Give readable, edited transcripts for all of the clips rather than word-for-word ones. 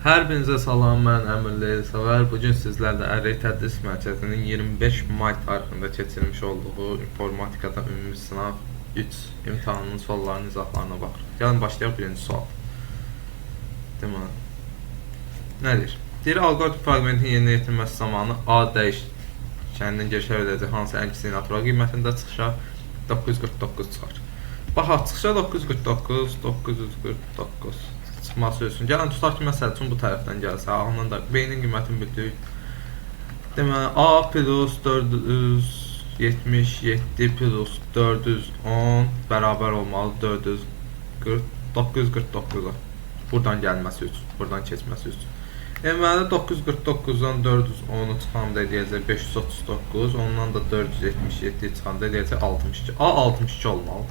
Hər birinizə salam, mən Əmir Səvər. Bugün sizlərlə Ərək Tədris Mərkəzinin 25 may tarixində keçirilmiş olduğu informatikada ümumi sınav 3 imtahanının suallarının izahlarına baxırıq. Gəlin başlayaq birinci sual. Deməli, nədir? Deyir, alqoritm fraqmentin yerinə yetirməsi zamanı A dəyişkəninin girişə verəcək hansı ən kiçik natural qiymətində çıxışa 949 çıxar. Baxaq, çıxışa 949 çıxması üçün. Gəlin, tutaq ki, məsəl üçün bu tərəfdən gəlsə, ağından da B-nin qiymətini bildik. Deməli, A plus 477 plus 410 bərabər olmalı 949-a. Buradan gəlməsi üçün, buradan keçməsi üçün. Deməli, 949-dan 410-u çıxanda eləyəcək 539, ondan da 477 çıxanda eləyəcək 62. A 62 olmalı.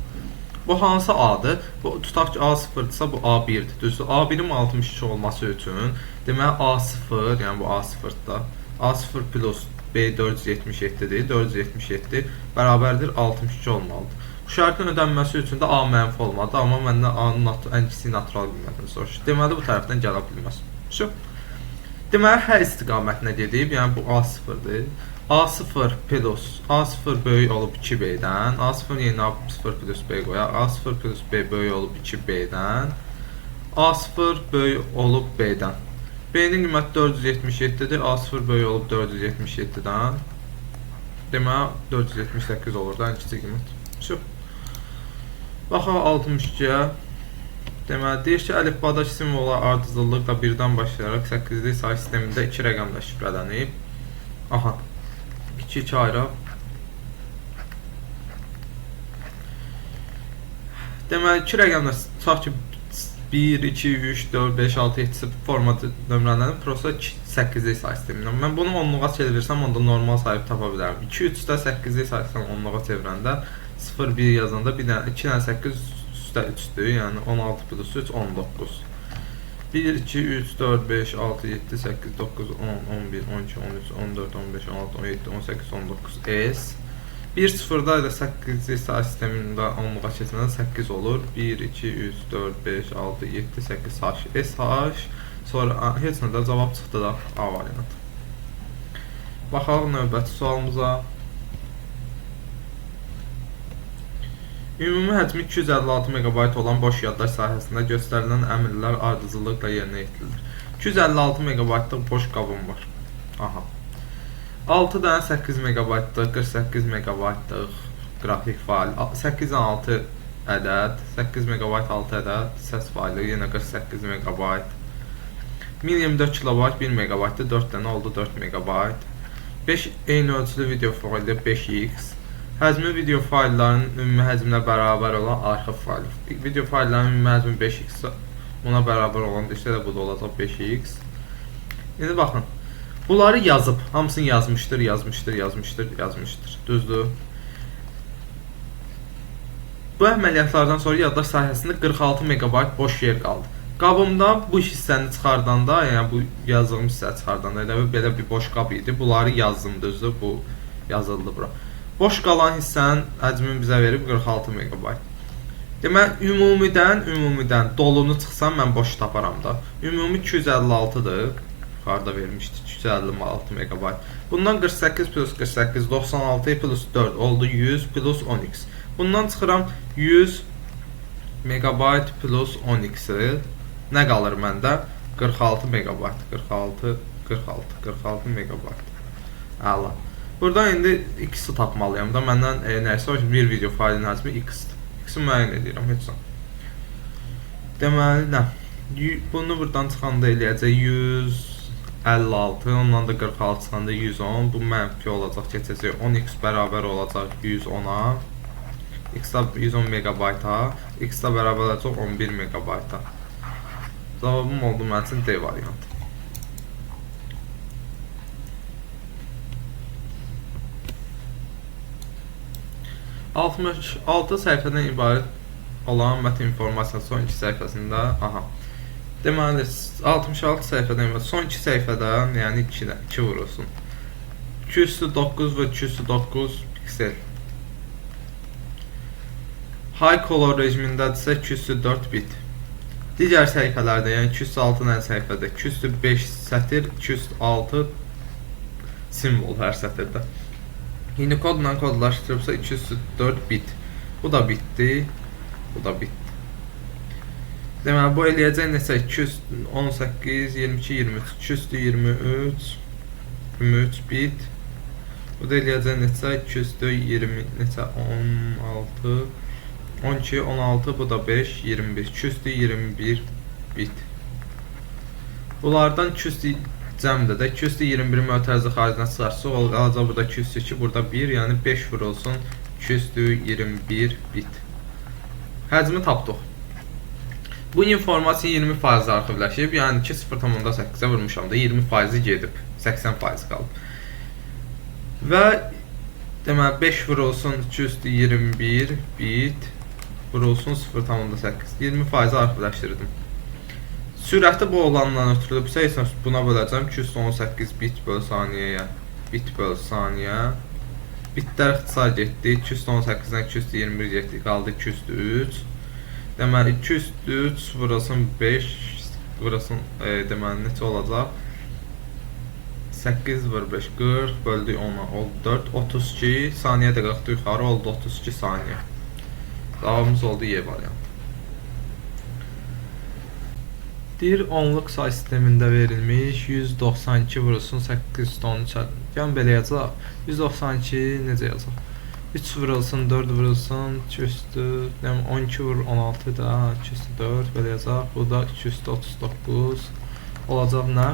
Bu hansı A-dır? Bu tutaq ki, A0-dırsa bu A1-dir. Düzdür? A1-in 62 olması üçün deməli A0, yəni bu A0-da A0 plus B477-dir. 477 bərabərdir 62 olmalıdır. Bu şərtin ödənməsi üçün də A mənfi olmalıdır. Amma məndən A-nın ən kiçik natural qiymətini soruşur. Deməli bu tərəfdən gələ bilməz. Deməli hər istiqamətinə gedib, yəni bu A0-dır. A0 plus A0 böyük olub 2B-dən, A0 yerinə A0 plus B qoyaq, A0 plus B böyük olub 2B-dən, A0 böyük olub B-dən. B-nin qiyməti 477-dir, A0 böyük olub 477-dən. Deməli 478 olur da ən kiçik qiymət. Baxaq 62-yə. Deməli, deyir ki, əlifbadakı simvollar ardıcıllıqla 1-dən başlayaraq 8-lik sayı sistemində 2 rəqəmlə şifrələnib. Aha. 2 ayıraq. Deməli, 2 rəqəmlə tutaq ki 1, 2, 3, 4, 5, 6, 7 format nömrələnib. Prosta 8-lik sayı sistemindən. Mən bunu onluğa çevirsəm, onda normal sayı tapa bilərəm. 2, 3-də 8-lik sayısını onluğa çevirəndə 0, 1 yazanda 2 dənə 8 üstə 3-dür. Yəni 16 plus 3, 19. 1, 2, 3, 4, 5, 6, 7, 8, 9, 10, 11, 12, 13, 14, 15, 16, 17, 18, 19 S. 1, 0-da ilə 8-lik sayı sistemində onluğa keçəndə 8 olur. 1, 2, 3, 4, 5, 6, 7, 8 H, S, H. Sonra heç nədə cavab çıxdı da A variantı. Baxaq növbəti sualımıza. Ümumi həcmi 256 MB olan boş yaddaş sahəsində göstərilən əmrlər ardıcıllıqla yerinə yetirilir. 256 MB-lıq boş qabım var. Aha. 6 dənə 8 MB-lıq, 48 MB-lıq qrafik fail, 8-dən 6 ədəd, 8 MB 6 ədəd səs faylı, yenə 48 MB. 1024 KB 1 MB-dır, 4 dənə oldu 4 MB. 5 eyni ölçülü video faildə 5x. Həcmi video faillərinin ümumi həcminə bərabər olan arxiv faylı. Video faillərinin ümumi həcmi 5x buna bərabər olan işte də bu da olacaq 5x. İndi baxın. Bunları yazıb, hamısını yazmışdır. Düzdür? Bu əməliyyatlardan sonra yaddaş sahəsində 46 MB boş yer qaldı. Qabımda bu hissəni çıxardanda, yəni bu yazdığım hissə çıxardanda elə belə bir boş qab idi. Bunları yazdım, düzdür? Bu yazıldı bura. Boş qalan hissənin həcmini bizə verib 46 MB. Deməli, ümumidən dolunu çıxsam mən boş taparam da. Ümumi 256-dır. Yuxarıda vermişdik 256 MB. Bundan 48 plus 48, 96 plus 4 oldu 100 plus 10x. Bundan çıxıram 100 MB plus 10x-i. Nə qalır məndə? 46 MB. 46 MB. Əla. Burada indi x-i tapmalıyam da məndən nəysə bir video failin həcmi x-dir. X-i müəyyən edirəm heç zaman. Deməli, nə? Bunu buradan çıxanda eləyəcək 156, ondan da 46 çıxanda 110. Bu mənfi olacaq, keçəcək 10x bərabər olacaq 110-a. X-da 110 MB-a, x-da bərabər olacaq 11 MB-a. Cavabım oldu mənim üçün D variantı. 66 səhifədən ibarət olan mətn informasiyası son 2 səhifəsində, aha. Deməli, 66 səhifədən ibarət son 2 səhifədə, yəni 2 vurulsun. 209 və 209 piksel. High color rejimindədirsə 204 bit. Digər səhifələrdə, yəni 206 nən səhifədə 205 sətir, 206 simvol hər sətirdə. Unicode-la kodlaşdırıbsa 204 bit. Bu da bitdi. Bu da bitdi. Deməli, bu eləyəcək neçə? 218, 22, 23, 223, 23 bit. Bu da eləyəcək neçə? 220, neçə? 16, 12, 16, bu da 5, 21. 221 bit. Bunlardan 200 cəmdə də 221 mötərizə xaricinə çıxarsa, olacaq burada 202, burada 1, yəni 5 vurulsun 221 bit. Həcmi tapdıq. Bu informasiya 20% arxivləşib, yəni 2.0.8-ə vurmuşam da 20% gedib, 80% qalıb. Və deməli 5 vurulsun 221 bit vurulsun 0.8, 20% arxivləşdirdim. Sürəti bu olandan ötürü isə buna böləcəm 218 bit böl saniyəyə, bit böl saniyə. Bitlər ixtisar getdi, 218-dən 221 getdi, qaldı 203. Deməli 203 vurulsun 5, vurulsun deməli neçə olacaq? 8 vur 5, 40 böldük 10-a, oldu 4, 32 saniyə də qalxdı yuxarı, oldu 32 saniyə. Cavabımız oldu Y variantı. Deyir, onluq say sistemində verilmiş 192 vurulsun 813. Yəni belə yazacaq. 192 necə yazacaq? 3 vurulsun 4 vurulsun 12 vur 16 da 204 belə yazacaq. Bu da 239 olacaq nə?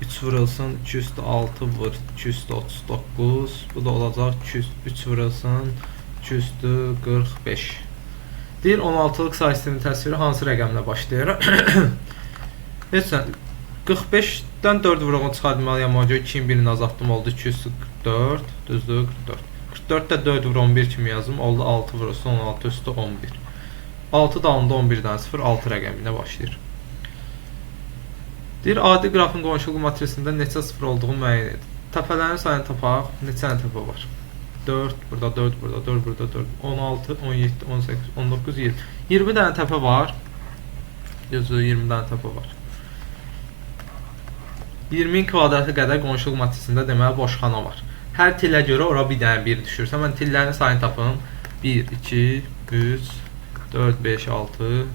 3 vurulsun 206 vur 239. Bu da olacaq 3 vurulsun 245. Deyir, 16-lıq say sistemin təsviri hansı rəqəmlə başlayır? Heç sən 45-dən 4 vurğun çıxartmalıyam, o görə 2-in birini azaltdım, oldu 244, düzdür 44. 44-də 4 vur 11 kimi yazım, oldu 6 vurulsun 16 üstü 11. 6 dalında 11-dən 0, 6 rəqəminə başlayır. Deyir, adi qrafın qonşuluq matrisində neçə 0 olduğu müəyyən edir. Təpələrin sayını tapaq, neçə təpə var? 4, burada 4, burada 4, burada 4, 16, 17, 18, 19, 20. 20 dənə təpə var. Düzdür, 20 dənə təpə var. 20-in kvadratı qədər qonşuluq matrisində deməli boşxana var. Hər tillə görə ora bir dənə 1 düşürsə, mən tillərin sayını tapım. 1, 2, 3, 4, 5, 6,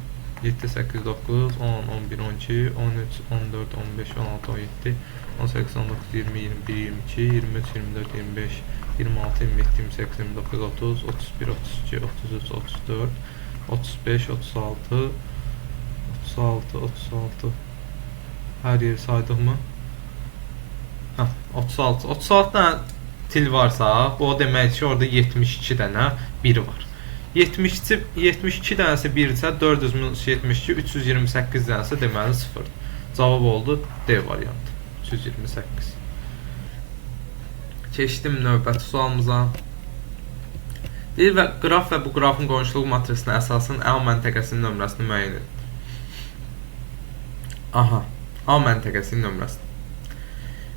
7, 8, 9, 10, 11, 12, 13, 14, 15, 16, 17, 18, 19, 20, 21, 22, 23, 24, 25, 26, 27, 28, 29, 30, 31, 32, 33, 34, 35, 36, 36, 36. Hər yeri saydıq mı? 36. 36 dənə til varsa, bu o demək ki, orada 72 dənə 1 var. 72 dənəsi 1 isə 400 minus 72, 328 dənəsi deməli 0. Cavab oldu D variantı. 328. Keçdim növbəti sualımıza. Deyir, qraf və bu qrafın qonşuluq matrisinə əsasən A məntəqəsinin nömrəsini müəyyən edin. Aha, A məntəqəsinin nömrəsini.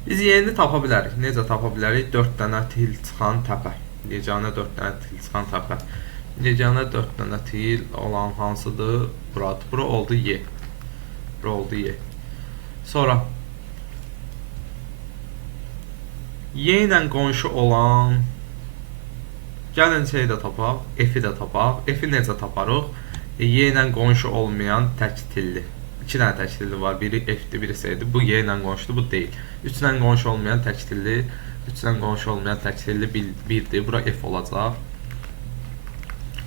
Biz yerini tapa bilərik. Necə tapa bilərik? 4 dənə til çıxan təpə. Yeganə 4 dənə til çıxan təpə. Yeganə 4 dənə til olan hansıdır? Buradır. Bura oldu Y. Bura oldu Y. Sonra Y ilə qonşu olan, gəlin şeyi də tapaq, F-i də tapaq. F-i necə taparıq? Y ilə qonşu olmayan tək tilli. 2 dənə tək tilli var. Biri F-dir, biri S-dir. Bu Y ilə qonşudur, bu deyil. 3 ilə qonşu olmayan tək tilli, 3 ilə qonşu olmayan tək tilli 1-dir. Bura F olacaq.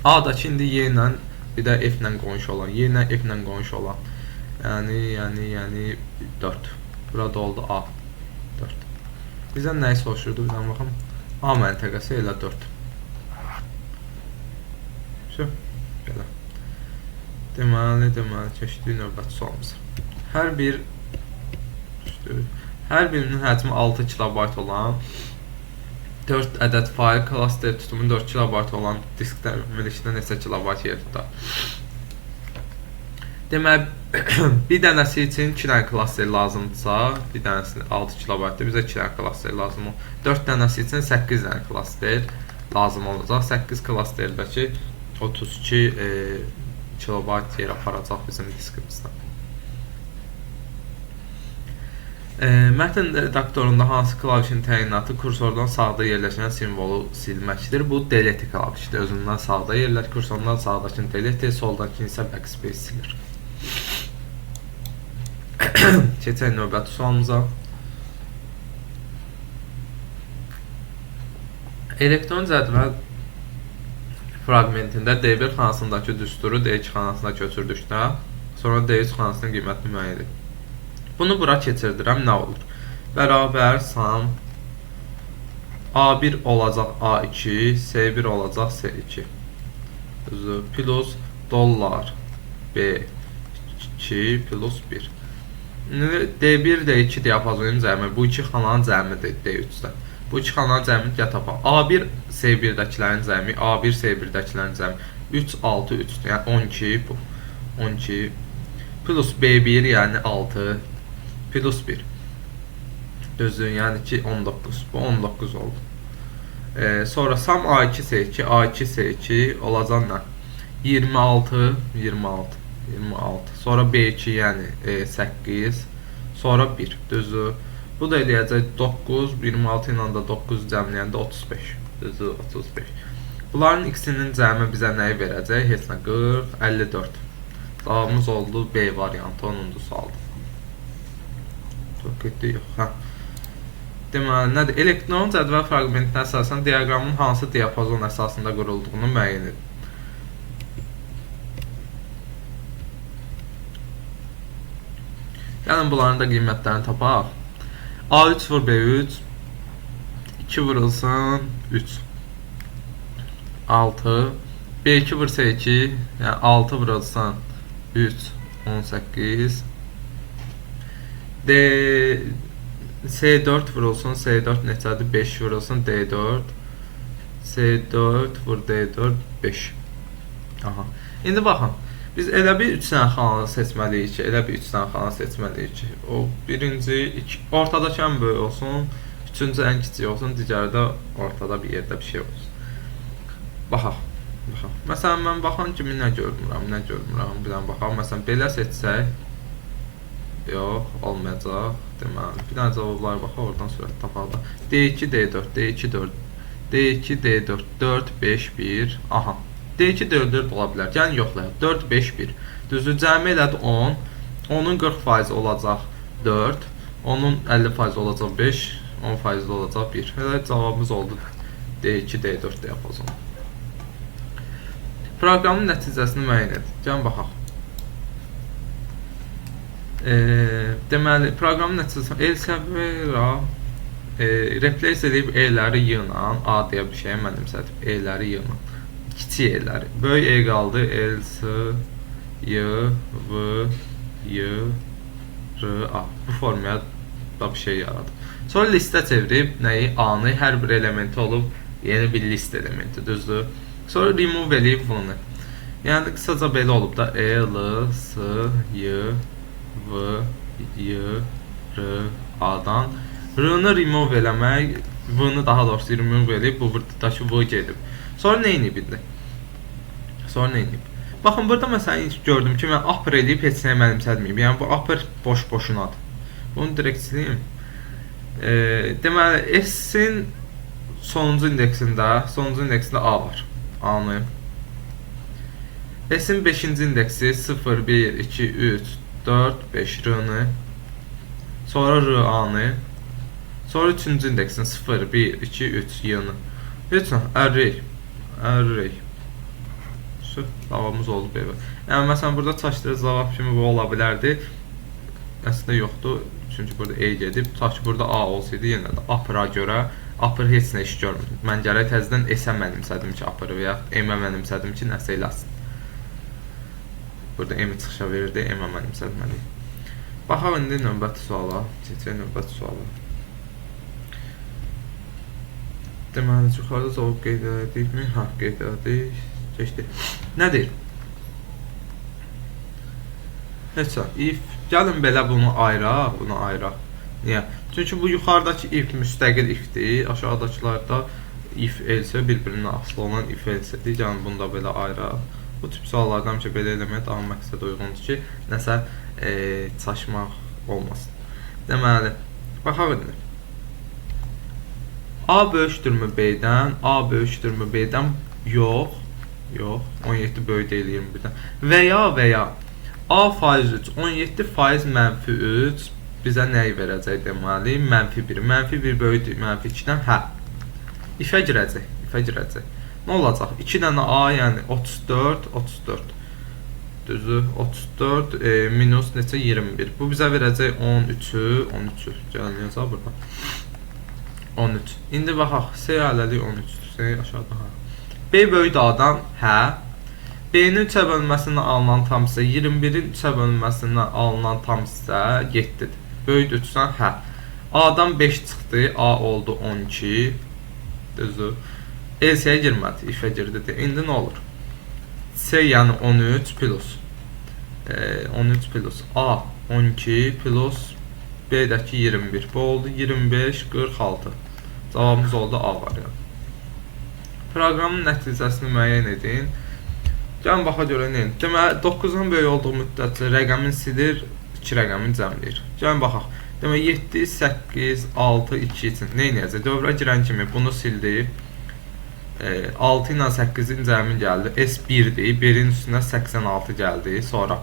A-dakı indi Y ilə, bir də F ilə qonşu olan, Y ilə F ilə qonşu olan. Yəni 4. Burada oldu A. 4. Bizdən nəyi soruşurdu? Bizdən baxım. A məntəqəsi elə 4. Şu, belə. Deməli, keçdik növbəti sualımıza. Hər birinin həcmi 6 KB olan 4 ədəd fail klaster tutumu 4 KB olan diskdə ümumilikdə neçə KB yer tutar? Deməli, bir dənəsi üçün 2 dənə klaster lazımdırsa, bir dənəsi 6 KB-dir, bizə 2 dənə klaster lazım olur. 4 dənəsi üçün 8 dənə klaster lazım olacaq. 8 klasterdəki 32 KB yer aparacaq bizim diskimizdən. Mətn redaktorunda hansı klavişin təyinatı kursordan sağda yerləşən simvolu silməkdir? Bu delete klavişidir. Özündən sağda yerləşir. Kursordan sağdakını delete, soldakını isə backspace silir. Keçək növbəti sualımıza. Elektron cədvəl fraqmentində D1 xanasındakı düsturu D2 xanasına köçürdükdə, sonra D3 xanasının qiymətini müəyyən edin. Bunu bura keçirdirəm, nə olur? Bərabər sum A1 olacaq A2, S1 olacaq S2. Plus dollar B2 plus 1. D1, D2 diapazonun cəmi, bu iki xananın cəmidir D3-də. Bu iki xananın cəmini gəl tapaq. A1 S1-dəkilərin cəmi, A1 S1-dəkilərin cəmi 3, 6, 3, yəni 12 bu. 12 plus B1 yəni 6 plus 1. Düzdür, yəni ki 19. Bu 19 oldu. Sonra sum A2 S2, A2 S2 olacaq nə? 26, 26, 26. Sonra B2 yəni 8, sonra 1. Düzdür. Bu da eləyəcək 9, 26 ilə də 9 cəmləyəndə 35. Düzdür, 35. Bunların ikisinin cəmi bizə nəyi verəcək? Heç nə 40, 54. Cavabımız oldu B variantı, 10-cu sualdır. Çox getdi, yox, hə. Deməli, nədir? Elektron cədvəl fraqmentinə əsasən diaqramın hansı diapazon əsasında qurulduğunu müəyyən edin. Gəlin bunların da qiymətlərini tapaq. A3 vur B3, 2 vurulsun 3, 6, B2 vur S2, yəni 6 vurulsun 3, 18, S4 vurulsun, S4 neçədir? 5 vurulsun D4, S4 vur D4, 5. Aha. İndi baxın, biz elə bir 3 dənə xananı seçməliyik ki, o birinci, ortadakı ən böyük olsun, üçüncü ən kiçik olsun, digəri də ortada bir yerdə bir şey olsun. Baxaq. Məsələn, mən baxan kimi nə görmürəm, bir dənə baxaq. Məsələn, belə seçsək, yox, olmayacaq. Deməli, bir dənə cavablara baxaq, oradan sürət tapaq da. D2, D4, D2, 4, D2, D4, 4, 5, 1, aha. D2, 4, 4 ola bilər. Yəni, yoxlayaq. 4, 5, 1. Düzdür, cəmi elədi 10. Onun 40% olacaq 4. Onun 50% olacaq 5. 10% olacaq 1. Elə cavabımız oldu D2, D4 diapazonu. Proqramın nəticəsini müəyyən edin. Gəlin, baxaq. Deməli, proqramın nəticəsini Elsevera replace edib E-ləri yığınan, A deyə bir şeyə mənimsədib, E-ləri yığınan. Kiçik E-ləri. Böyük E qaldı. Else, Y, V, Y, R, A. Bu formaya da bir şey yaradı. Sonra listə çevirib nəyi? A-nı hər bir elementi olub yeni bir list elementi. Düzdür. Sonra remove eləyib bunu. Yəni qısaca belə olub da E, L, S, Y, V, Y, R, A-dan R-nı remove eləmək, V-nı daha doğrusu remove eləyib, bu buradakı V gedib. Sonra nə edib indi? Baxın, burada məsələn gördüm ki, mən upper eləyib heç nəyə mənimsədməyim. Yəni, bu upper boş-boşunadır. Bunu direkt sileyim. Deməli, S-in sonuncu indeksində A var. A-nı. S-in 5-ci indeksi 0, 1, 2, 3, 4, 5 R-nı. Sonra R, A-nı. Sonra 3-cü indeksin 0, 1, 2, 3 Y-nı. Heç nə, array. Cavabımız oldu B. Yəni, məsələn, burada çaşdığı cavab kimi bu ola bilərdi. Əslində yoxdur, çünki burada E gedib. Tutaq ki, burada A olsaydı, yenə də upper-a görə upper heç nə iş görmür. Mən gərək təzədən S-ə mənimsədim ki, upper-ı və yaxud M-ə mənimsədim ki, nəsə eləsin. Burada M-i çıxışa verirdi, M-ə mənimsədməliyik. Baxaq indi növbəti suala. Keçək növbəti suala. Deməli, yuxarıda cavab qeyd edildikmi? Hə, qeyd edildik. Keçdi. Nədir? Heç nə, if. Gəlin belə bunu ayıraq. Niyə? Çünki bu yuxarıdakı if müstəqil ifdir. Aşağıdakılarda if else bir-birindən asılı olan if elsedir. Gəlin bunu da belə ayıraq. Bu tip suallardan ki, belə eləməyə daha məqsəd uyğundur ki, nəsə çaşmaq olmasın. Deməli, Baxaq indi. A böyükdürmü B-dən? A böyükdürmü B-dən? Yox. Yox. 17 böyük deyil 21-dən. Və ya A faiz 3, 17 faiz mənfi 3 bizə nəyi verəcək deməli? Mənfi 1. Mənfi 1 böyükdür mənfi 2-dən? Hə. İfə girəcək. İfə girəcək. Nə olacaq? 2 dənə A, yəni 34, 34. Düzü 34 minus neçə 21. Bu bizə verəcək 13'ü, 13'ü. Gəlin yazaq burada. 13. İndi baxaq. S ələlik 13'dür. S aşağıda hə. B böyük A-dan hə. B-nin 3-ə bölünməsindən alınan tam isə 21-in 3-ə bölünməsindən alınan tam isə 7-dir. Böyük 3-dən hə. A-dan 5 çıxdı. A oldu 12. Düzdür. LC-yə girmədi. İfə girdi. İndi nə olur? C yəni 13 plus 13 plus A 12 plus B'dəki 21. Bu oldu 25, 46. Cavabımız oldu A variantı. Proqramın nəticəsini müəyyən edin. Gəlin baxa görə nə? Deməli 9-dan böyük olduğu müddətcə rəqəmin silir, 2 rəqəmin cəmləyir. Gəlin baxaq. Deməli 7, 8, 6, 2 üçün nə edəcək? Dövrə girən kimi bunu sildi. 6 ilə 8-in cəmi gəldi. S1-dir. 1-in üstünə 86 gəldi. Sonra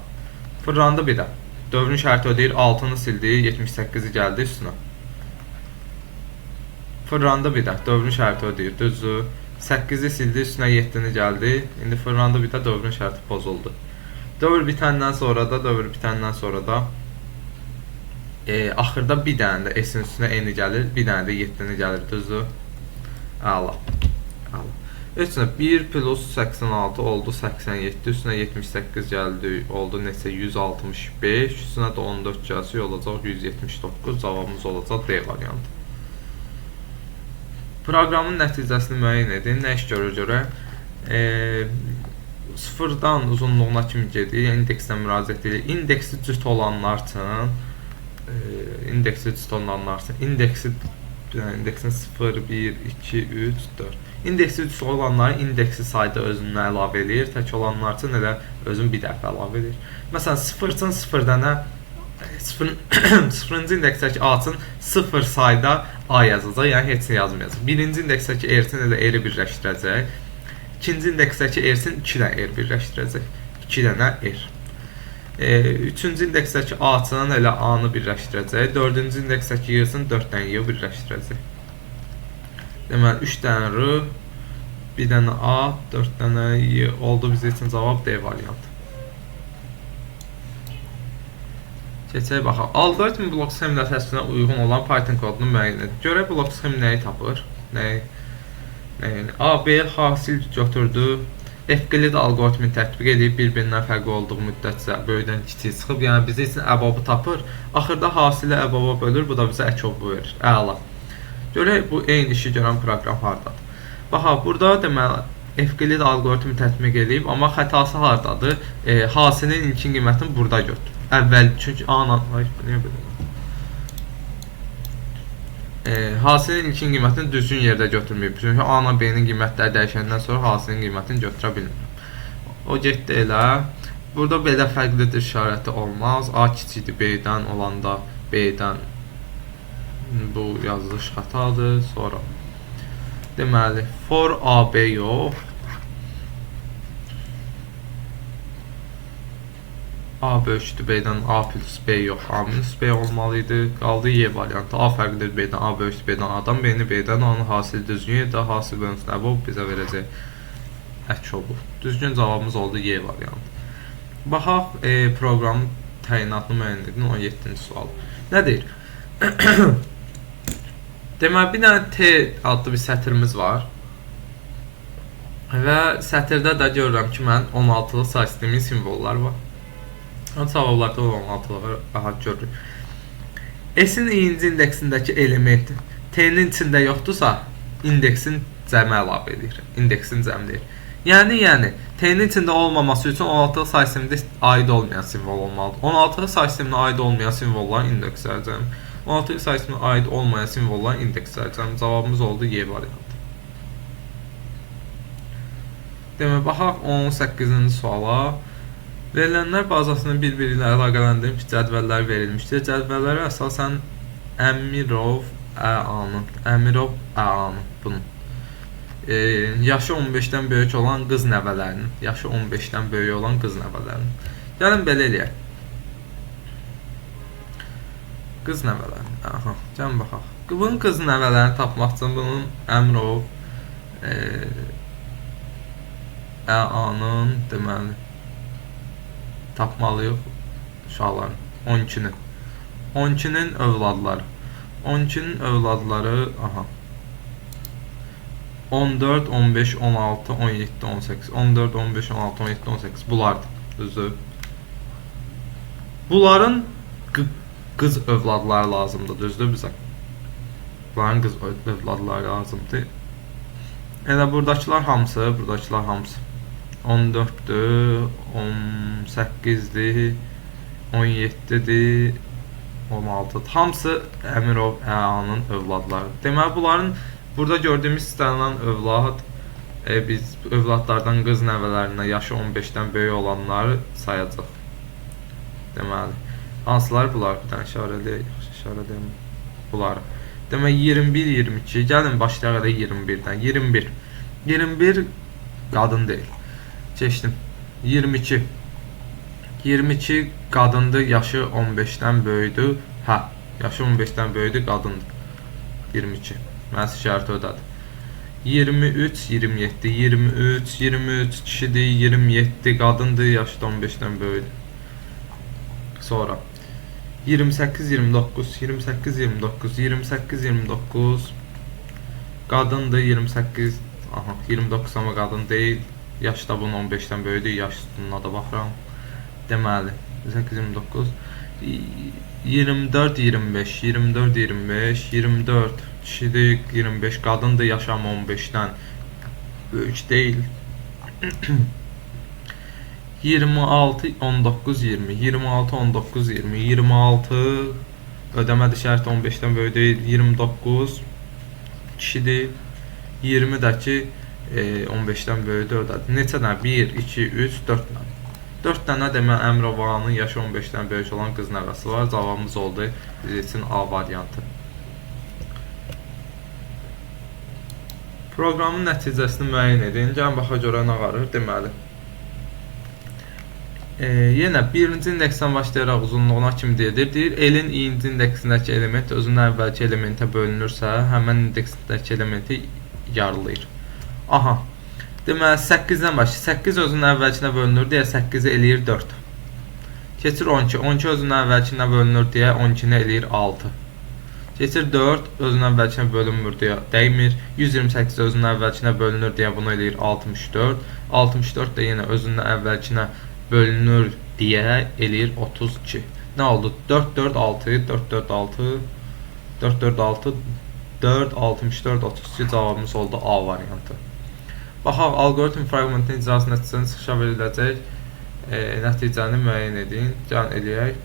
fırlandı bir də. Dövrün şərti ödəyir. 6-nı sildi. 78-i gəldi üstünə. Fırlandı bir də. Dövrün şərti ödəyir. Düzdür. 8-i sildi. Üstünə 7-ni gəldi. İndi fırlandı bir də. Dövrün şərti pozuldu. Dövr bitəndən sonra da axırda bir dənə də S-in üstünə N gəlir. Bir dənə də 7-ni gəlir. Düzdür. Əla. Üstünə 1 plus 86 oldu 87, üstünə 78 gəldi, oldu neçə 165, üstünə də 14 gəlsə olacaq 179, cavabımız olacaq D variantı. Proqramın nəticəsini müəyyən edin, nə iş görür? Sıfırdan uzunluğuna kimi gedir, indekslə müraciət edir. İndeksi cüt olanlar üçün, indeksin 0, 1, 2, 3, 4. İndeksi 3 olanları indeksi sayda özünə əlavə edir. Tək olanlar üçün elə özün bir dəfə əlavə edir. Məsələn 0 üçün 0 dənə 0-cı indeksdəki A üçün 0 sayda A yazacaq, yəni heç nə yazmayacaq. 1-ci indeksdəki R üçün elə R-i birləşdirəcək. 2-ci indeksdəki R üçün 2 dənə R birləşdirəcək. 2 dənə R. 3-cü indeksdəki A üçün elə A-nı birləşdirəcək. 4-cü indeksdəki Y üçün 4 dənə Y birləşdirəcək. Deməli 3 dənə R, 1 dənə A, 4 dənə Y oldu bizim üçün cavab D variantı. Keçək baxaq. Algoritm blok sxem təsvirinə uyğun olan Python kodunu müəyyən edin. Görək blok sxem nəyi tapır? A, B hasil götürdü. F-qlid algoritmi tətbiq edib bir-birindən fərqli olduğu müddətcə böyükdən kiçik çıxıb. Yəni bizim üçün əbabı tapır. Axırda hasili əbaba bölür. Bu da bizə əkobu verir. Əla. Görək bu eyni işi görən proqram hardadır. Baxaq, burada deməli F-qlid algoritmi tətbiq edib, amma xətası hardadır? Hasilin ilkin qiymətini burada götür. Əvvəl çünki hasilin ilkin qiymətini düzgün yerdə götürməyib. Çünki A-na B-nin qiymətləri dəyişəndən sonra hasilin qiymətini götürə bilmirəm. O getdi elə. Burada belə fərqlidir işarəti olmaz. A kiçikdir B-dən olanda B-dən bu yazılış xətadır. Sonra deməli for AB yox. A böyükdür B-dən A plus B yox. A minus B olmalıydı. Qaldı Y variantı. A fərqlidir B-dən A böyükdür B-dən A-dan B-ni B-dən A-nın hasili düzgün yerdə hasil bölünsün əbab bizə verəcək əkobu. Düzgün cavabımız oldu Y variantı. Baxaq proqramın təyinatını müəyyən edin 17-ci sual. Nə deyir? Deməli, bir dənə T adlı bir sətrimiz var. Və sətirdə də görürəm ki, mən 16-lıq say sistemin simvolları var. Cavablarda 16-lığı rahat görürük. S-in i-ci indeksindəki element T-nin içində yoxdursa, indeksin cəmi əlavə edir. İndeksin cəmləyir. Yəni, T-nin içində olmaması üçün 16-lıq say sistemində aid olmayan simvol olmalıdır. 16-lıq say sisteminə aid olmayan simvolların indeksləri cəmi. 16-lıq say sisteminə aid olmayan simvolların indeksləri cəmi. Cavabımız oldu Y variantı. Demək, baxaq 18-ci suala. Verilənlər bazasının bir-biri ilə əlaqələndirilmiş cədvəllər verilmişdir. Cədvəllərə əsasən Əmirov Əanın. Əmirov Əanın bunun. Yaşı 15-dən böyük olan qız nəvələrinin. Yaşı 15-dən böyük olan qız nəvələrinin. Gəlin belə eləyək. Qız nəvələrini. Aha, gəlin baxaq. Bunun qız nəvələrini tapmaq üçün bunun Əmirov Əanın deməli tapmalıyıq uşaqların 12-ni. 12-nin övladları. 12-nin övladları, aha. 14, 15, 16, 17, 18. 14, 15, 16, 17, 18 bunlardır. Düzdür. Bunların qız övladları lazımdır, düzdür bizə. Bunların qız övladları lazımdır. Elə buradakılar hamısı, 14'dür, 18'dir, 17'dir, 16'dır. Hamısı Əmirov Əanın övladları. Deməli bunların burada gördüyümüz istənilən övlad, biz övladlardan qız nəvələrinə yaşı 15-dən böyük olanları sayacaq. Deməli, hansılar bunlar? Bir dənə işarələyəm bunları. Demək 21, 22. Gəlin başlayaq da 21-dən. 21 qadın deyil. Keçdim. 22. 22 qadındır, yaşı 15-dən böyükdür. Hə, yaşı 15-dən böyükdür, qadındır. 22. Mən şərti ödədim. 23, 27, 23 kişidir, 27 qadındır, yaşı 15-dən böyükdür. Sonra 28, 29, 28, 29, 28, 29 qadındır, 28, aha, 29 ama qadın deyil. Yaşı da bunun 15-dən böyükdür, yaş üstünə da baxıram. Deməli, 28, 29, 24, 25, 24, 25, 24 kişidir, 25 qadındır, yaşı ama 15-dən böyük deyil. 26, 19, 20, 26, 19, 20, 26 ödəmədi şərt 15-dən böyük deyil, 29 kişidir, 20 də ki 15-dən böyükdür ödədi. Neçə dənə? 1, 2, 3, 4 dənə. 4 dənə demə Əmirov Ağanın yaşı 15-dən böyük olan qız nəvəsi var. Cavabımız oldu biz üçün A variantı. Proqramın nəticəsini müəyyən edin. Gəlin baxa görə nə qarır? Deməli. Yenə birinci indeksdən başlayaraq uzunluğuna kimi deyilir. Deyir, elin ikinci indeksindəki element özündən əvvəlki elementə bölünürsə, həmən indeksindəki elementi yarılayır. Aha. Deməli 8-dən başlayır. 8 özünün əvvəlkinə bölünür deyə 8-i eləyir 4. Keçir 12. 12 özünün əvvəlkinə bölünür deyə 12-ni eləyir 6. Keçir 4 özünün əvvəlkinə bölünmür deyə dəymir. 128 özünün əvvəlkinə bölünür deyə bunu eləyir 64. 64 də yenə özünün əvvəlkinə bölünür deyə eləyir 32. Nə oldu? 4, 4, 6, 4, 4, 6, 4, 4, 6, 4, 64, 32 cavabımız oldu A variantı. Baxaq, algoritm fragmentinin icrası nəticəsini çıxışa veriləcək. Nəticəni müəyyən edin. Gəlin eləyək.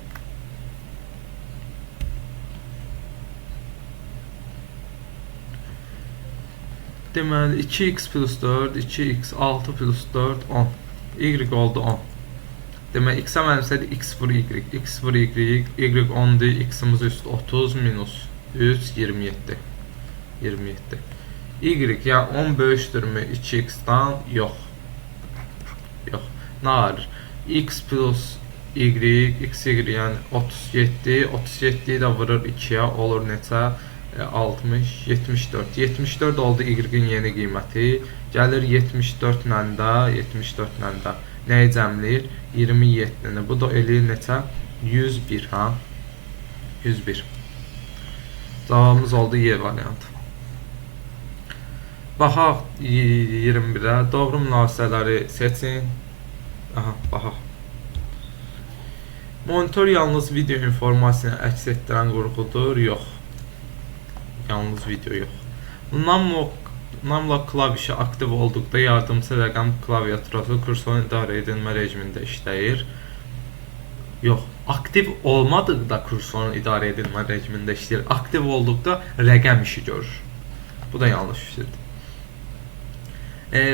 Deməli 2x plus 4, 2x 6 plus 4, 10. Y oldu 10. Demək x-ə mənimsədi x vur y. X vur y, y 10'dur. X-imiz üst 30 minus 3, 27. 27. Y, yəni 10 böyükdürmü 2x-dan? Yox. Yox. Nə var? X plus y, x, y, yəni 37. 37'yi də vurur 2'yə, olur neçə? 60, 74. 74 oldu y-in yeni qiyməti. Gəlir 74 ilə də nəyi cəmləyir? 27-ni. Bu da eləyir neçə? 101, ha? 101. Cavabımız oldu Y variantı. Baxaq 21-ə. Doğru münasibətləri seçin. Aha, baxaq. Monitor yalnız video informasyonu əks etdirən qurğudur. Yox. Yalnız video yox. Namlock klavişi aktiv olduqda yardımcı rəqəm klaviaturası kursorun idarə edilmə rejimində işləyir. Yox. Aktiv olmadıqda kursorun idarə edilmə rejimində işləyir. Aktiv olduqda rəqəm işi görür. Bu da yanlış işdir.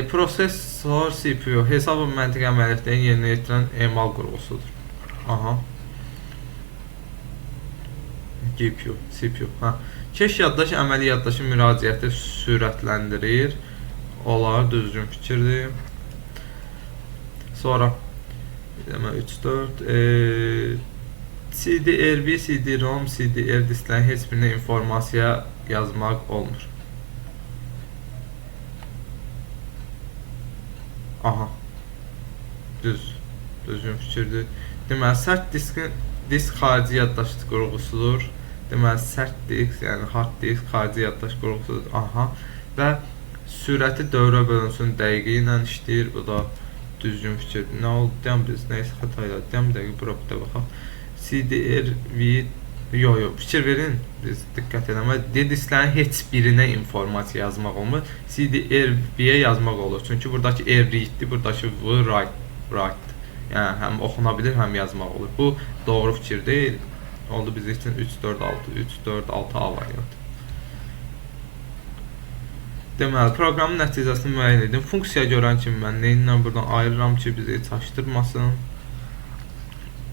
Prosesor CPU hesab və məntiq əməliyyatlarını yerinə yetirən emal qurğusudur. Aha. GPU, CPU. Keş yaddaş əməli yaddaşın müraciəti sürətləndirir. Olar, düzgün fikirdir. Sonra 3 4 CD-RV, CD-ROM, CD-R disklərin heç birinə informasiya yazmaq olmur. Aha. Düzgün fikirdir. Deməli, sərt disk xarici yaddaş qurğusudur. Deməli, sərt disk, yəni hard disk xarici yaddaş qurğusudur. Aha. Və sürəti dövrə bölünsün dəqiqi ilə işləyir. Bu da düzgün fikirdir. Nə oldu? Deyəm biz, neysə xəta elədik. Deyəm dəqiqi bura bir də baxaq. CD-RV fikir verin, biz diqqət eləmək. Disklərin heç birinə informasiya yazmaq olmur. CD-RV-yə yazmaq olur. Çünki buradakı R-read-dir, buradakı write. Yəni həm oxuna bilir, həm yazmaq olur. Bu doğru fikir deyil. Oldu bizim üçün 3-4-6 A variantı. Deməli, proqramın nəticəsini müəyyən edin. Funksiya görən kimi mən neyinlə buradan ayırıram ki, bizi çaşdırmasın.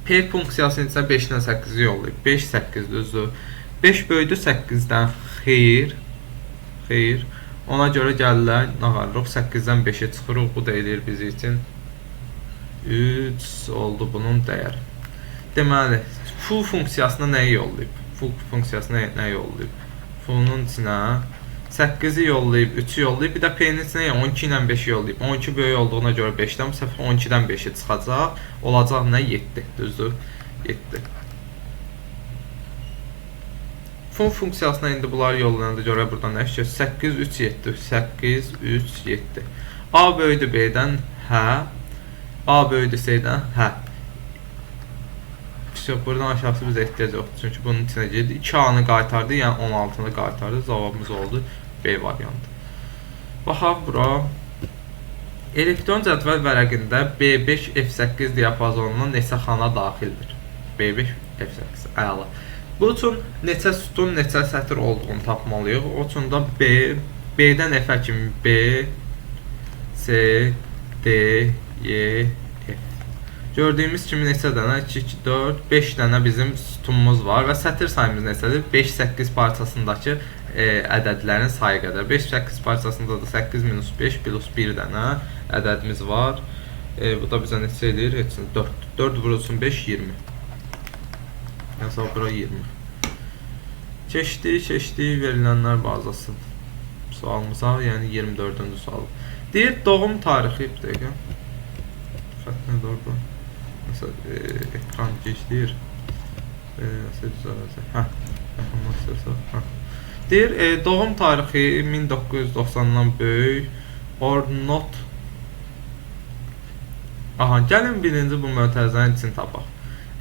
P funksiyasının içində 5-dən 8-i yollayıb. 5 8 düzdür. 5 böyüdü 8-dən xeyr. Ona görə gəlirlər, nağarırıq 8-dən 5-ə çıxırıq. Bu da eləyir bizi üçün 3 oldu bunun dəyəri. Deməli, foo funksiyasına nəyi yollayıb? Foo funksiyasına nəyi yollayıb? Foo-nun içinə 8-i yollayıb, 3-ü yollayıb, bir də P-nin içinə 12 ilə 5-i yollayıb. 12 böyük olduğuna görə 5-dən, bu səfər 12-dən 5-i çıxacaq. Olacaq nə? 7, düzdür? 7. Foo funksiyasına indi bunları yollayanda görə buradan nə işləyir? 8, 3, 7. 8, 3, 7. A böyüdü B-dən, hə. A böyüdü C-dən, hə. Buradan aşağısı bizə ehtiyac yoxdur. Çünki bunun içinə girdi. 2A-nı qaytardı, yəni 16-nı qaytardı. Cavabımız oldu B variantı. Baxaq bura. Elektron cədvəl vərəqində B5 F8 diapazonuna neçə xana daxildir? B5 F8. Əla. Bu üçün neçə sütun, neçə sətir olduğunu tapmalıyıq. O üçün də B-dən F-ə kimi B, C, D, Y, F. Gördüyümüz kimi neçə dənə? 2, 2, 4, 5 dənə bizim sütunumuz var və sətir sayımız neçədir? 5-8 parçasındakı ədədlərin sayı qədər. 5-8 parçasında da 8 minus 5 plus 1 dənə ədədimiz var. Bu da bizə neçə edir? 4. 4 vurulsun 5, 20. Yazaq bura 20. Keçdi, verilənlər bazası sualımıza, yəni 24-cü sual. Deyir, doğum tarixi, bir dəqiqə. Xətnə doğru. Mesela ekran geçtir. Deyir, doğum tarixi 1990-dan böyük or not. Aha, gəlin birinci bu mötərizənin için tapaq.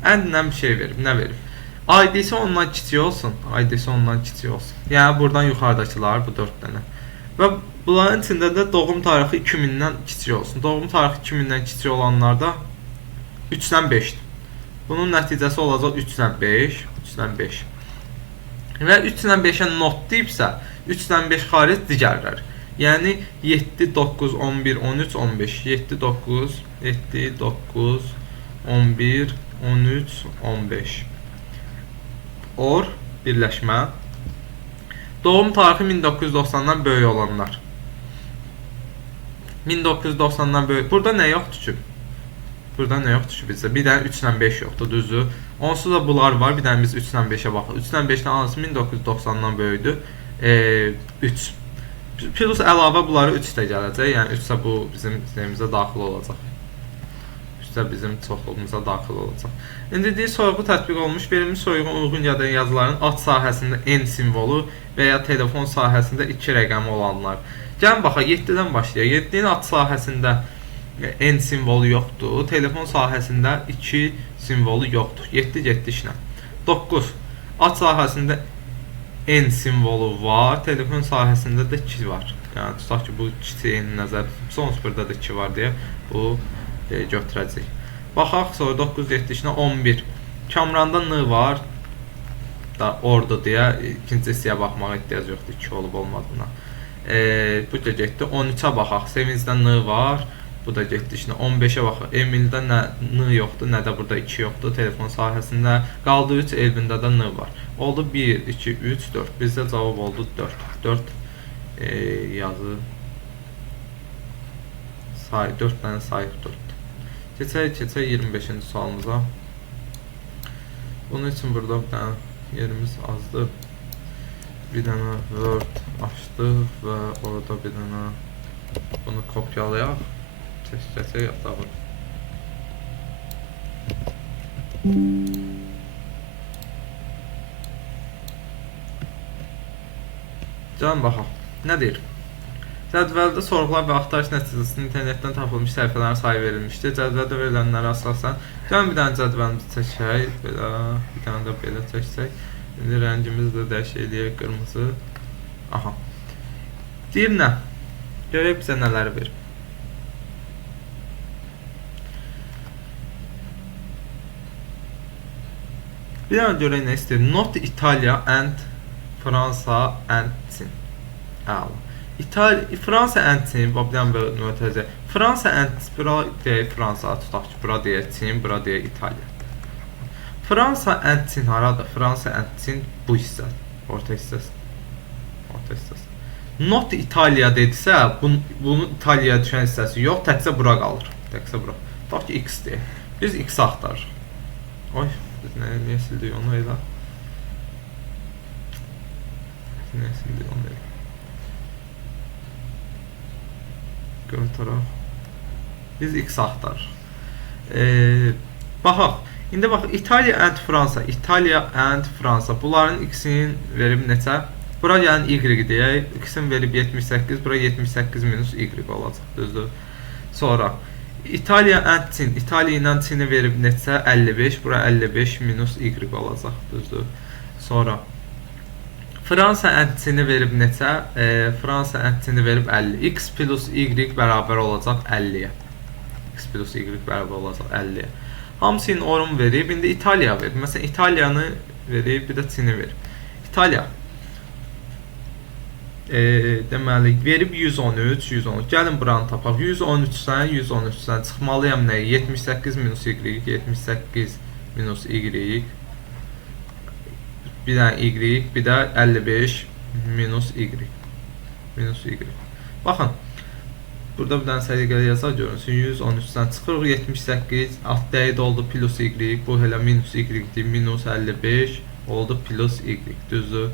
Ən bir şey verib, nə verib? ID-si ondan kiçik olsun. ID-si ondan kiçik olsun. Yəni buradan yuxarıdakılar, bu 4 dənə. Və bunların içində də doğum tarixi 2000-dən kiçik olsun. Doğum tarixi 2000-dən kiçik olanlarda 3-dən 5-dir. Bunun nəticəsi olacaq 3-dən 5, 3-dən 5. Və 3-dən 5-ə not deyibsə, 3-dən 5 xaric digərlər. Yəni 7, 9, 11, 13, 15. 7, 9, 7, 9, 11, 13, 15. Or, birləşmə. Doğum tarixi 1990-dan böyük olanlar. 1990-dan böyük. Burada nə yoxdur ki? Burada nə yoxdur ki bizdə? Bir dənə 3-dən 5 yoxdur, düzdür. Onsuz da bunlar var. Bir dənə biz 3-dən 5-ə baxaq. 3-dən 5-dən hansı 1990-dan böyükdür? 3. Plus əlavə bunları 3 də gələcək. Yəni 3 də bu bizim sistemimizə daxil olacaq. 3 də bizim çoxluğumuza daxil olacaq. İndi deyir, soyuğu tətbiq olmuş, verilmiş soyuğun uyğun yazıların ad sahəsində N simvolu və ya telefon sahəsində 2 rəqəmi olanlar. Gəlin baxaq, 7-dən başlayaq. 7-nin ad sahəsində N simvolu yoxdur. Telefon sahəsində 2 simvolu yoxdur. 7 getdi işlə. 9. Ad sahəsində N simvolu var. Telefon sahəsində də 2 var. Yəni tutaq ki, bu kiçik N nəzər tutulsun, burada da 2 var deyə bu götürəcək. Baxaq, sonra 9 getdi işlə 11. Kamranda N var. Da orada deyə ikinci hissəyə baxmağa ehtiyac yoxdur, 2 olub olmadığına. Bu da getdi. 13-ə baxaq. Sevincdə N var. Bu da getdi işinə. 15-ə bax. Emildə nə n yoxdur, nə də burada 2 yoxdur telefon sahəsində. Qaldı 3, Elvində də n var. Oldu 1, 2, 3, 4. Bizdə cavab oldu 4. 4 yazı say 4 dənə sayıq 4. Keçək 25-ci sualımıza. Bunun üçün burada bir dənə yerimiz azdır. Bir dənə Word açdıq və orada bir dənə bunu kopyalayaq. Keçək yatağı. Can baxaq. Nə deyir? Cədvəldə sorğular və axtarış nəticəsində internetdən tapılmış səhifələrin sayı verilmişdir. Cədvəldə verilənlərə əsasən gəlin bir dənə cədvəlimizi çəkək. Belə, bir dənə də belə çəksək. İndi rəngimizi də dəyişək eləyək qırmızı. Aha. Deyir nə? Görək bizə nələri verir. Bir dənə görək nə istəyir. Not Italia and Fransa and Çin. Əla. Fransa and Çin, bax bir dənə belə nöqtəcə. Fransa and bura deyək Fransa, tutaq ki, bura deyək Çin, bura deyək İtaliya. Fransa and Çin haradır? Fransa and Çin bu hissə, orta hissəsi. Orta hissəsi. Not Italia dedisə, bunun İtaliyaya düşən hissəsi yox, təkcə bura qalır. Təkcə bura. Tutaq ki, X deyək. Biz X axtarırıq. Oy, biz niyə sildik onu elə? Niyə sildik onu elə? Tərəf. Biz X axtarırıq. Baxaq. İndi bax İtaliya and Fransa, İtaliya and Fransa. Bunların X-in verib neçə? Bura gəlin Y deyək. X-in verib 78, bura 78 minus Y olacaq. Düzdür? Sonra İtaliya and Çin, İtaliya ilə Çini verib neçə? 55, bura 55 minus Y olacaq. Düzdür? Sonra Fransa and Çini verib neçə? Fransa and Çini verib 50. X plus Y bərabər olacaq 50-yə. X plus Y bərabər olacaq 50-yə. Hamısının orum verib. İndi İtaliya verib. Məsələn, İtaliyanı verib, bir də Çini verib. İtaliya. Deməli, verib 113, 113. Gəlin buranı tapaq. 113-dən, 113-dən çıxmalıyam nəyə? 78 minus Y, 78 minus Y. Bir dənə Y, bir də 55 minus Y. Minus Y. Baxın, burada bir dənə səliqəli yazar görünsün. 113-dən çıxırıq, 78, alt dəyid oldu plus Y, bu hələ minus Y-dir, minus 55 oldu plus Y, düzdür.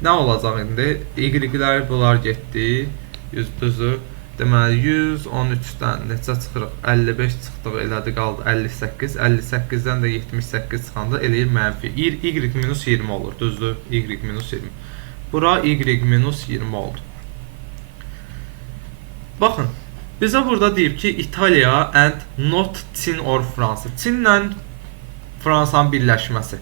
Nə olacaq indi? Y-lər bunlar getdi, düzdür. Deməli, 113-dən neçə çıxırıq? 55 çıxdıq, elədi, qaldı 58. 58-dən də 78 çıxanda eləyir mənfi. Y minus 20 olur, düzdür? Y minus 20. Bura Y minus 20 oldu. Baxın, bizə burada deyib ki, İtaliya and not Çin or Fransa. Çinlə Fransanın birləşməsi.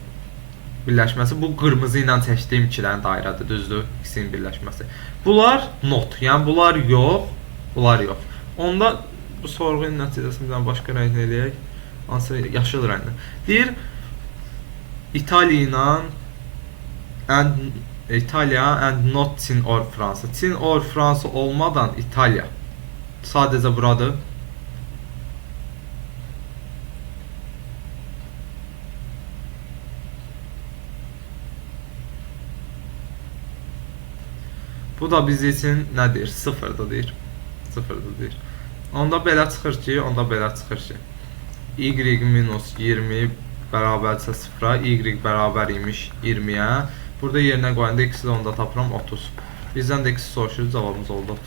Bu qırmızı ilə çəkdiyim ikilərin dairədir, düzdür? İkisinin birləşməsi. Bunlar not, yəni bunlar yox. Bunlar yox. Onda bu sorğunun nəticəsindən başqa rəng eləyək. Hansı yaşıl rənglə. Deyir İtaliya and not Çin or Fransa. Çin or Fransa olmadan İtaliya. Sadəcə buradır. Bu da biz üçün nədir? Sıfırdır deyir. Sıfırdır. Onda belə çıxır ki, Y minus 20 bərabərsə sıfıra, Y bərabər imiş 20-yə. Burada yerinə qoyanda X-i də onda tapıram 30. Bizdən də X-i soruşur, cavabımız oldu 30.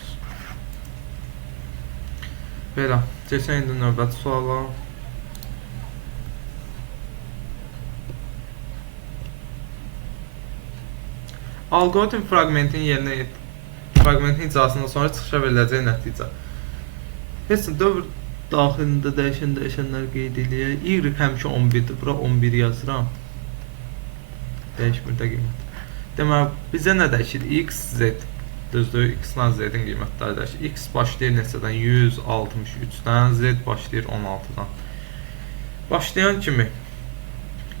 Belə, keçək indi növbəti suala. Algoritm fragmentin icrasından sonra çıxışa veriləcək nəticə. Heç dövr daxilində dəyişənlər qeyd edək. Y həmişə 11-dir. Bura 11 yazıram. Dəyişmir də qiymət. Deməli, bizə nə dəyişir? X, Z. Düzdür, X-la Z-in qiymətləri dəyişir. X başlayır neçədən? 163-dən, Z başlayır 16-dan. Başlayan kimi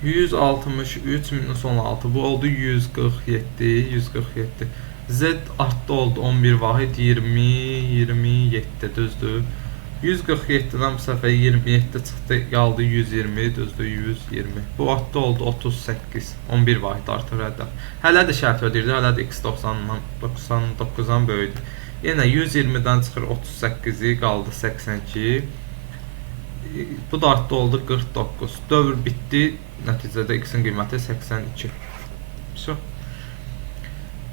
163 minus 16, bu oldu 147. Z artdı oldu 11 vahid 20 27 düzdür. 147-dən bu səfər 27 çıxdı, qaldı 120, düzdür 120. Bu artdı oldu 38, 11 vahid artır hədəf. Hələ də şərt ödəyirdi, hələ də x90-dan 99-dan böyüdür. Yenə 120-dən çıxır 38-i, qaldı 82. Bu da artdı oldu 49. Dövr bitdi, nəticədə x-in qiyməti 82. Şu.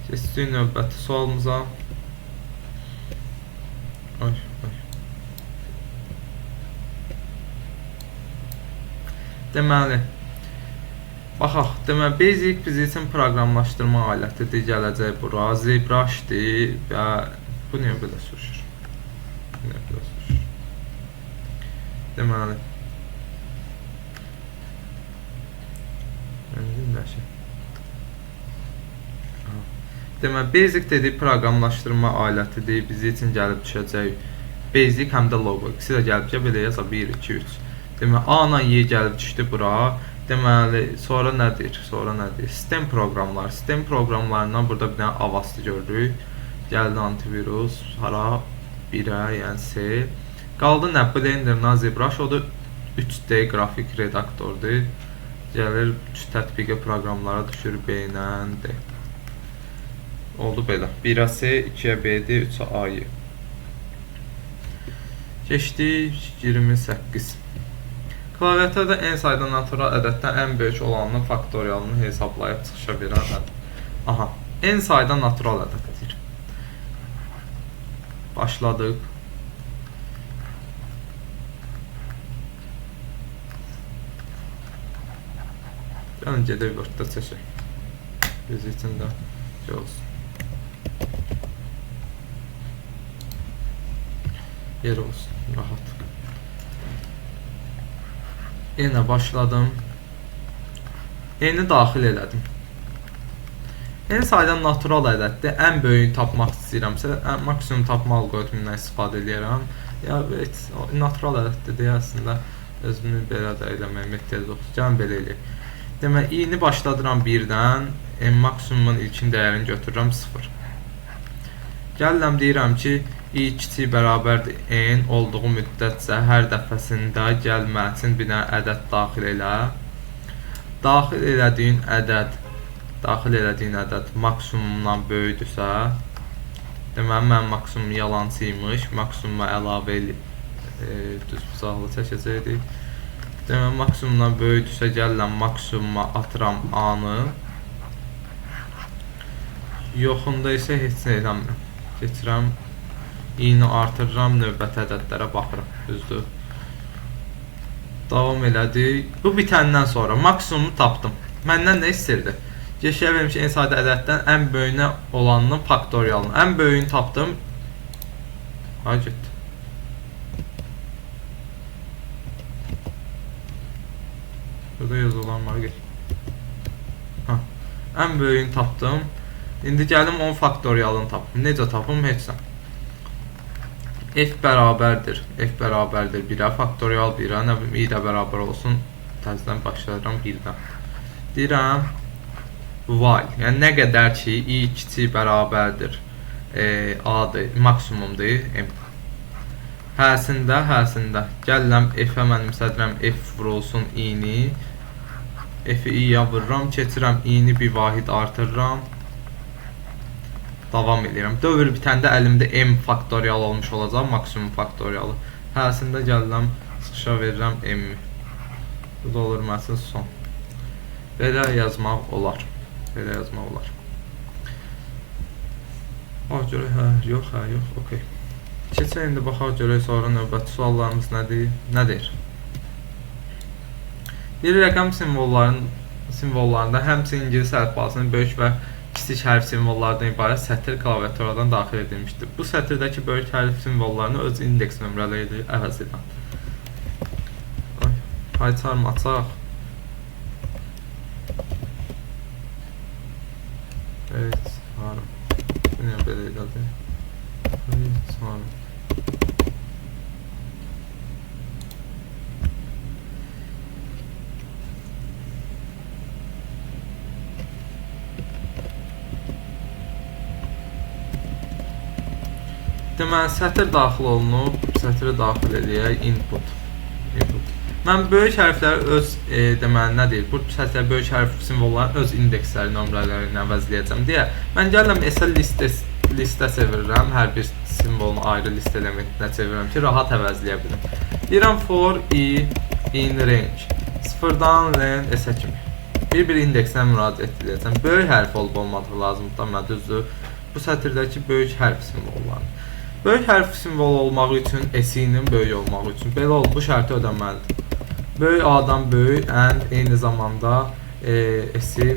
Keçdik növbəti sualımıza. Ay. Deməli, baxaq, Basic bizim üçün proqramlaşdırma alətidir, gələcək bura, ZBrush'dir və bu niyə belə sürüşür? Deməli, Basic dedik proqramlaşdırma alətidir, bizim üçün gəlib düşəcək Basic həm də logo, ikisi də gəlib ki, belə yaza 1, 2, 3. Deməli, A ilə Y gəlib düşdü bura. Deməli, sonra nədir? Sistem proqramları. Sistem proqramlarından burada bir dənə Avast görürük. Gəldi antivirus, hara 1-ə, yəni C. Qaldı nə? Blender, ZBrush, o da 3D qrafik redaktordur. Gəlir 3 tətbiqi proqramlara düşür B ilə D. Oldu belə. 1-ə C, 2-ə B-dir, 3-ə A-Y. Keçdik 28. Klaviaturda n sayda natural ədəddən ən böyük olanın faktorialını hesablayıb çıxışa verən ədəd. Aha, n sayda natural ədəddir. Başladıq. Gəlin gedək Word-də çəkək. Biz üçün də şey olsun. Yer olsun, rahat. Yenə başladım. N-i daxil elədim. N sayda natural ədəddir. Ən böyüyünü tapmaq istəyirəmsə, maksimum tapma alqoritmindən istifadə edirəm. Ya, natural ədəddir deyə əslində özümü belə də eləməyə ehtiyac yoxdur. Gəlin belə eləyək. Demək, i-ni başladıram 1-dən, maksimumun ilkin dəyərini götürürəm 0. Gəlirəm, deyirəm ki, i kiçik bərabərdir n olduğu müddətcə hər dəfəsində gəlməsin bir dənə ədəd daxil elə. Daxil elədiyin ədəd maksimumdan böyüdürsə, deməli, mənim maksimum yalancıymış, maksimuma əlavə düz buzaqlı çəkəcəkdik. Deməli, maksimumdan böyüdürsə, gəlirəm, maksimuma atıram A-nı. Yoxunda isə heç nə eləmirəm. Keçirəm. i-ni artırıram, növbəti ədədlərə baxıram, düzdür. Davam elədik. Bu bitəndən sonra maksimumu tapdım. Məndən nə istəyirdi? Geçiyə verim ki, n sayda ədəddən ən böyüyünə olanının faktorialını. Ən böyüyünü tapdım. Ay getdi. Burada yazılan var, get. Ən böyüyünü tapdım. İndi gəlim onun faktorialını tapım. Necə tapım? Heç nə. F bərabərdir 1-ə, faktorial 1-ə, nə bilim, i də bərabər olsun, təzədən başlayıram 1-dən. Deyirəm, while, yəni nə qədər ki, i kiçik bərabərdir A-dır, maksimumdur, M. Həsində, gəlirəm, F-ə mənimsədirəm, F vurulsun i-ni, F-i i-yə vururam, keçirəm, i-ni bir vahid artırıram. Davam edirəm. Dövr bitəndə əlimdə m faktorial olmuş olacaq, maksimum faktorialı. Həsində gəlirəm, çıxışa verirəm m-i. Bu da olur məsəl son. Belə yazmaq olar. Görə, yox, okey. Keçək indi baxaq görək sonra növbəti suallarımız nədir? Bir rəqəm simvollarında həmçinin ingilis əlifbasının böyük və kiçik hərf simvollardan ibarət sətr klaviaturadan daxil edilmişdir. Bu sətirdəki böyük hərf simvollarını öz indeks nömrələri ilə əvəz edən. Payçarm açaq. Evet, harım. Bu niyə belə elədi? Evet, harım. Deməli, sətr daxil olunub, sətri daxil edək, input. Mən böyük hərfləri öz, deməli, nə deyil, bu sətr böyük hərf simvolların öz indeksləri, nömrələri ilə əvəzləyəcəm deyə, mən gəlirəm S listə çevirirəm, hər bir simvolunu ayrı list elementinə çevirirəm ki, rahat əvəzləyə bilim. Deyirəm for I in range, 0-dan len S-ə kimi. Bir indeksinə müraciət edəcəm. Böyük hərf olub olmadığı lazımdır, mən düzdür. Bu sətirdəki böyük hərf simvolları. Böyük hərf simvolu olmağı üçün S-nin böyük olmağı üçün belə olub, bu şərti ödəməlidir. Böyük A-dan böyük, eyni zamanda S-i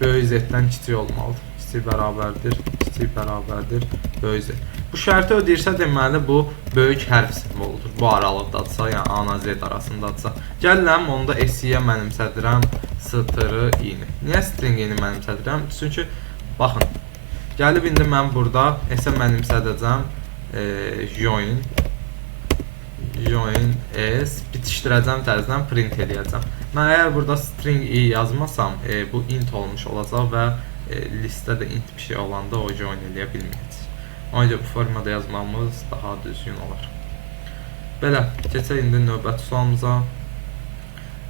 böyük Z-dən kiçik olmalıdır. Kiçik bərabərdir, böyük Z. Bu şərti ödəyirsə, deməli, bu böyük hərf simvoludur. Bu aralıqdadırsa, yəni A-na Z arasındadırsa. Gəlirəm, onu da S-yə mənimsədirəm str-i-ni. Niyə string-i mənimsədirəm? Çünki, baxın, gəlib indi mən burada S-ə mənimsədəcəm join S, bitişdirəcəm tərəzindən print eləyəcəm. Mən əgər burada string i yazmasam, bu int olmuş olacaq və listədə int bir şey olanda o join eləyə bilməyəcək. Ona görə bu formada yazmamız daha düzgün olar. Belə, keçək indi növbəti sualımıza.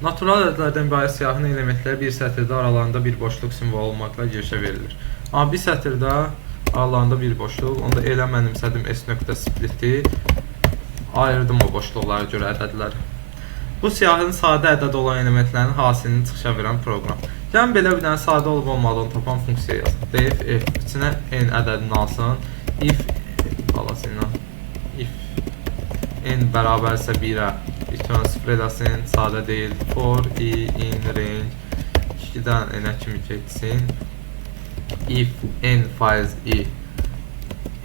Natural ədədlərdən ibarət siyahının elementləri bir sətirdə aralarında bir boşluq simvolu olmaqla girişə verilir. Amma bir sətirdə aralarında bir boşluq, onda elə mənimsədim s.split'i ayırdım o boşluqlara görə ədədləri. Bu siyahının sadə ədəd olan elementlərin hasilini çıxışa verən proqram. Yəni, belə bir dənə sadə olub olmadığını tapan funksiya yazın. Def, f, içinə n ədədini alsın. If n bərabərsə 1-ə, return 0 eləsin, sadə deyil. For i in range 2-dən n-ə kimi keçsin. If n faiz i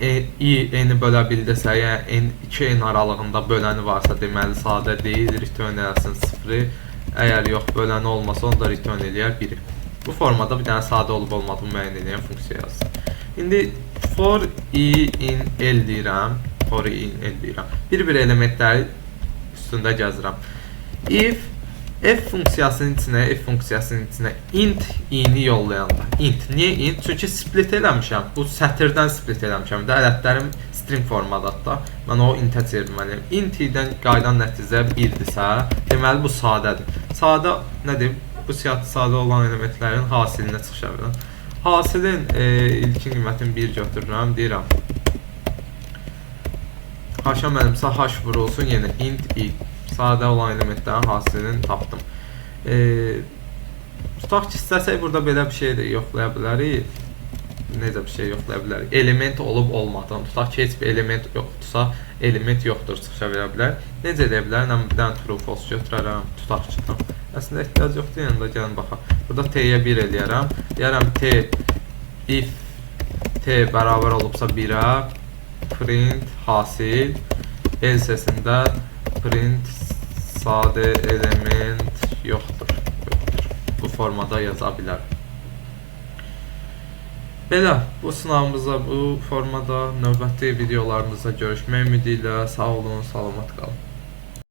n-i bölə bildirsə, yəni 2n aralığında böləni varsa, deməli sadə deyil, return eləsin 0-ı. Əgər yox, böləni olmasa, onu da return eləyər 1-i. Bu formada bir dənə sadə olub olmadığını müəyyən edən funksiya yazsın. İndi for i in l deyirəm. Bir elementləri üstündə gəzirəm. If f funksiyasının içinə int i-ni yollayanda. Niyə int? Çünki split eləmişəm. Bu sətirdən split eləmişəm. Ədədlərim string formadadır. Mən o int-ə çevirməliyəm. Int i-dən qaydan nəticə 1-dirsə, deməli bu sadədir. Sadə nədir? Bu siyahı sadə olan elementlərin hasilinə çıxışa verirəm. Hasilin ilkin qiymətini 1 götürürəm, deyirəm. H-a mənimsə H vurulsun, yenə int i. Sadə olan elementlərin hasilini tapdım. Tutaq ki, istəsək burada belə bir şey də yoxlaya bilərik. Necə bir şey yoxlaya bilərik? Element olub olmadığını. Tutaq ki, heç bir element yoxdursa, element yoxdur, çıxışa verə bilər. Necə edə bilərəm? Bir dənə true false götürərəm. Tutaq ki, tam. Əslində ehtiyac yoxdur, yanında gəlin baxaq. Burada t-yə 1 eləyərəm. Deyərəm t, if t bərabər olubsa 1-ə, print hasil, else-sində print sadə element yoxdur. Bu formada yaza bilər. Belə, bu sınavımızda, bu formada növbəti videolarımızda görüşmək ümidi ilə sağ olun, salamat qalın.